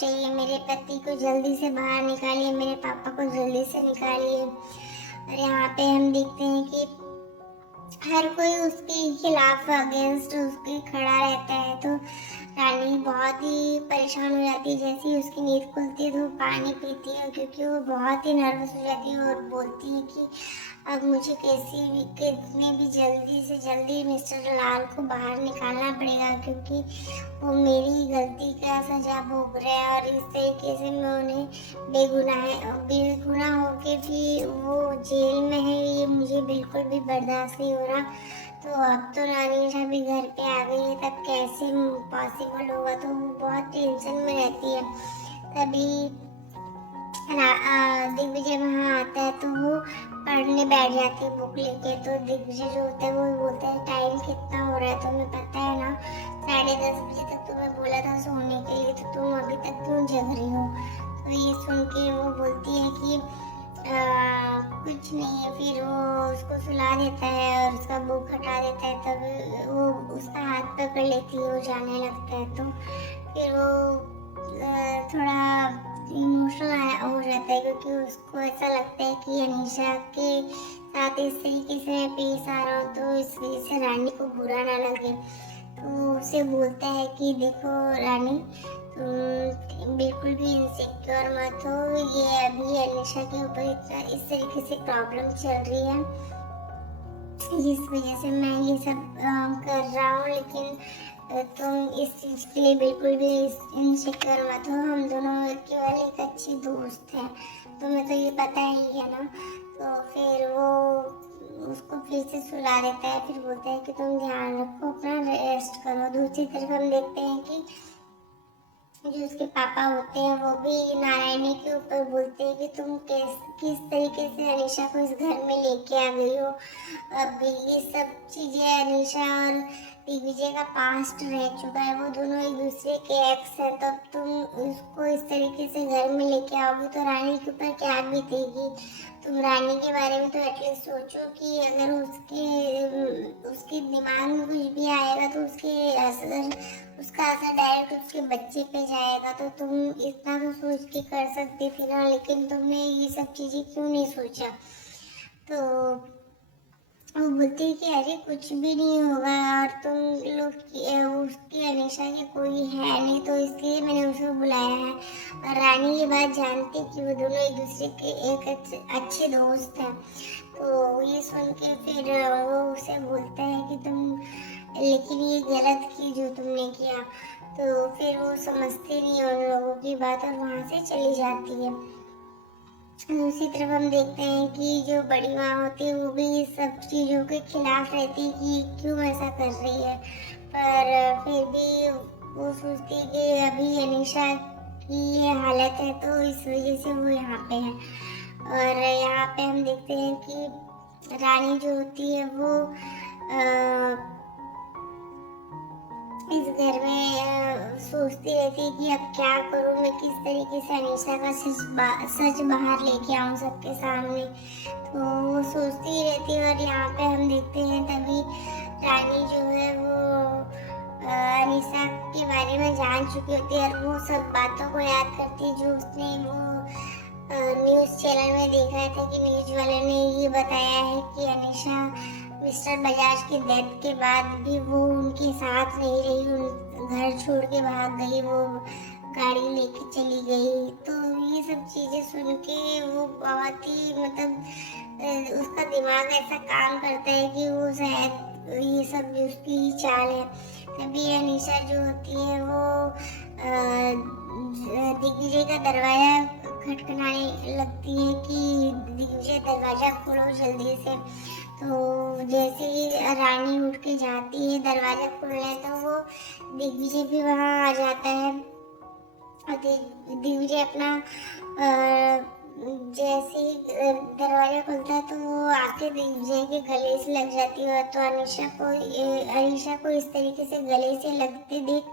चाहिए, मेरे पति को जल्दी से बाहर निकालिए, मेरे पापा को जल्दी से निकालिए। और यहाँ पे हम देखते हैं कि हर कोई उसके खिलाफ अगेंस्ट उसके खड़ा रहता है। तो रानी बहुत ही परेशान हो जाती है। जैसे ही उसकी नींद खुलती है तो वो पानी पीती है, क्योंकि वो बहुत ही नर्वस हो जाती है और बोलती है कि अब मुझे कितने भी जल्दी से जल्दी मिस्टर लाल को बाहर निकालना पड़ेगा, क्योंकि वो मेरी गलती का सजा भोग रहे हैं और इस तरीके से मैं उन्हें बेगुनाह होके भी वो जेल में है, ये मुझे बिल्कुल भी बर्दाश्त नहीं हो रहा। तो अब तो रानी भी घर पे आ गई है, तब कैसे पॉसिबल होगा। तो वो बहुत टेंशन में रहती है। तभी दिग्विजय वहाँ आता है तो वो पढ़ने बैठ जाती है बुक लेके। तो दिग्विजय जो होता है वो बोलता है टाइम कितना हो रहा है, तुम्हें पता है ना, 10:30 बजे तक तुम्हें बोला था सोने के लिए, तो तुम अभी तक क्यों जग रही हो। तो ये सुन के वो बोलती है कि कुछ नहीं है। फिर वो उसको सुला देता है और उसका बुक हटा देता है। तब वो उसका हाथ पकड़ लेती है, वो जाने लगता है। तो फिर वो थोड़ा इमोशनल हो जाता है, क्योंकि उसको ऐसा लगता है कि अनीशा के साथ इस तरीके से मैं पेश आ रहा हूँ तो इस वजह से रानी को बुरा ना लगे। तो उसे बोलता है कि देखो रानी, तुम बिल्कुल भी इनसिक्योर मत हो, ये अभी अनीशा के ऊपर इतना इस तरीके से प्रॉब्लम चल रही है, जिस वजह से मैं ये सब कर रहा हूँ। लेकिन तुम इस चीज़ के लिए बिल्कुल भी इनसिक्योर मत हो, हम दोनों केवल एक अच्छे दोस्त हैं, तुम्हें तो ये पता ही है ना। तो फिर वो उसको फिर से सुला देता है। फिर बोलता है कि तुम ध्यान रखो, अपना रेस्ट करो। दूसरी तरफ हम देखते हैं कि जो उसके पापा होते हैं वो भी नारायणी के ऊपर बोलते हैं कि तुम किस तरीके से अनीशा को इस घर में लेके आ गई हो। अब ये सब चीजें अनीशा और दिग्विजय का पास्ट रह चुका है, वो दोनों एक दूसरे के एक्स हैं। तब तुम उसको इस तरीके से घर में लेके आओगी तो रानी के ऊपर क्या बीतेगी। तुम रानी के बारे में तो एटलीस्ट सोचो कि अगर उसके दिमाग में कुछ भी आएगा तो उसका असर डायरेक्ट उसके बच्चे पे जाएगा। तो तुम इतना तो सोच के कर सकती थी ना, लेकिन तुमने ये सब चीजें क्यों नहीं सोचा। तो वो बोलती है कि अरे कुछ भी नहीं होगा और तुम लोग उसकी अनीशा की कोई है नहीं, तो इसलिए मैंने उसे बुलाया है। और रानी ये बात जानती कि वो दोनों एक दूसरे के एक अच्छे दोस्त हैं। तो ये सुन के फिर वो उसे बोलता है कि लेकिन ये गलत की जो तुमने किया। तो फिर वो समझती नहीं है उन लोगों की बात और वहाँ से चली जाती है। दूसरी तरफ हम देखते हैं कि जो बड़ी माँ होती है वो भी सब चीज़ों के खिलाफ रहती है कि क्यों ऐसा कर रही है, पर फिर भी वो सोचती है कि अभी अनीशा की ये हालत है तो इस वजह से वो यहाँ पे है। और यहाँ पे हम देखते हैं कि रानी जो होती है वो इस घर में सोचती रहती है कि अब क्या करूं, मैं किस तरीके से अनीशा का सच बाहर लेके आऊं सबके सामने। तो वो सोचती ही रहती है। और यहाँ पे हम देखते हैं तभी रानी जो है वो अनीशा के बारे में जान चुकी होती है और वो सब बातों को याद करती है जो उसने वो न्यूज़ चैनल में देखा था कि न्यूज़ वाले ने ये बताया है कि अनीशा मिस्टर बजाज की डेथ के बाद भी वो उनके साथ नहीं रही, उन घर छोड़ के भाग गई, वो गाड़ी लेके चली गई। तो ये सब चीजें सुन के वो बहुत ही उसका दिमाग ऐसा काम करता है कि वो शायद ये सब उसकी ही चाल है। तभी अनीशा जो होती है वो दिग्विजय का दरवाजा खटखटाने लगती है कि दिग्विजय दरवाजा खोलो जल्दी से। तो जैसे ही रानी उठ के जाती है दरवाजा खोलने, तो वो दिग्विजय भी वहाँ आ जाता है। और दिग्विजय अपना जैसे ही दरवाजा खुलता है तो वो आके दिग्विजय के गले से लग जाती है। तो अनीशा को इस तरीके से गले से लगते देख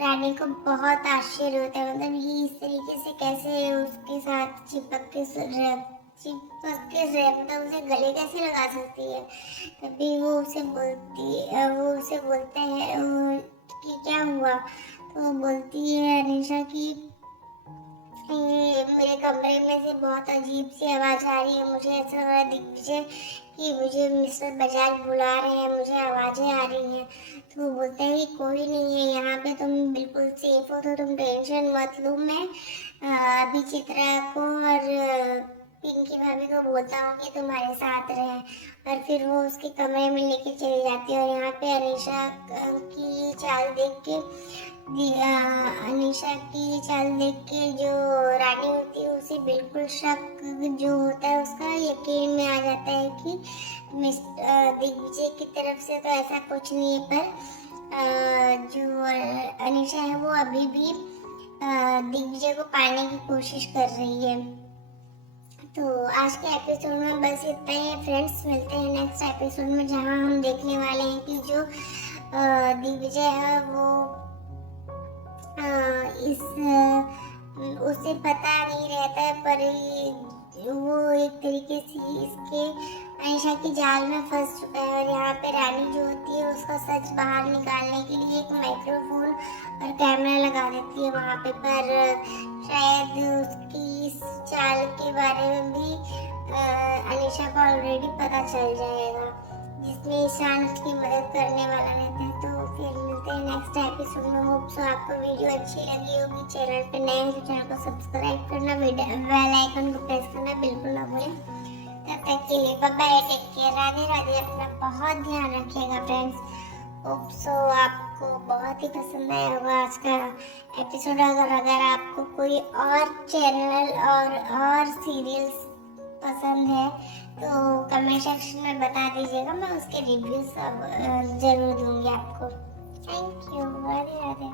रानी को बहुत आश्चर्य होता है, ये इस तरीके से कैसे उसके साथ चिपक के उसे गले कैसे लगा सकती है। तभी वो उसे बोलता है कि क्या हुआ। तो वो बोलती है अनीशा की कमरे में से बहुत अजीब सी आवाज़ आ रही है, मुझे ऐसा लग रहा है दिग्विजय कि मुझे मिस्टर बजाज बुला रहे हैं, मुझे आवाज़ें आ रही हैं। तो वो बोलते हैं कि कोई नहीं है यहाँ पे, तुम बिल्कुल सेफ हो, तो तुम टेंशन मत लो। मैं अभी चित्रा को और पिंकी भाभी को बोलता हूँ कि तुम्हारे साथ रहे। और फिर वो उसके कमरे में लेके चली जाती है। और यहाँ पे अनीशा की चाल देख के जो रानी होती है उसे बिल्कुल शक जो होता है उसका यकीन में आ जाता है कि दिग्विजय की तरफ से तो ऐसा कुछ नहीं है। पर जो अनीशा है वो अभी भी दिग्विजय को पाने की कोशिश कर रही है। तो आज के एपिसोड में बस इतना ही है फ्रेंड्स। मिलते हैं नेक्स्ट एपिसोड में, जहां हम देखने वाले हैं कि जो दिग्विजय है वो उसे पता नहीं रहता है, पर वो एक तरीके से इसके अनीशा की जाल में फंस चुका है। और यहाँ पे रानी जो होती है उसका सच बाहर निकालने के लिए एक माइक्रोफोन और कैमरा लगा देती है वहाँ पे। पर शायद उसकी इस चाल के बारे में भी अनीशा को ऑलरेडी पता चल जाएगा, जिसमें ईशान की मदद करने वाला रहता है। तो फिर मिलते हैं नेक्स्ट एपिसोड में। होप सो आपको वीडियो अच्छी लगी होगी। चैनल पे नए हैं तो चैनल को सब्सक्राइब करना, बेल आइकन को प्रेस करना बिल्कुल ना भूलें। तब तक के लिए bye bye, take care, Radhe Radhe. अपना बहुत ध्यान रखिएगा फ्रेंड्स। होप सो आपको बहुत ही पसंद आया होगा आज का एपिसोड। अगर आपको कोई और चैनल और सीरियल्स पसंद है तो कमेंट सेक्शन में बता दीजिएगा, मैं उसके रिव्यूज जरूर दूंगी आपको। Thank you, Radhe Radhe.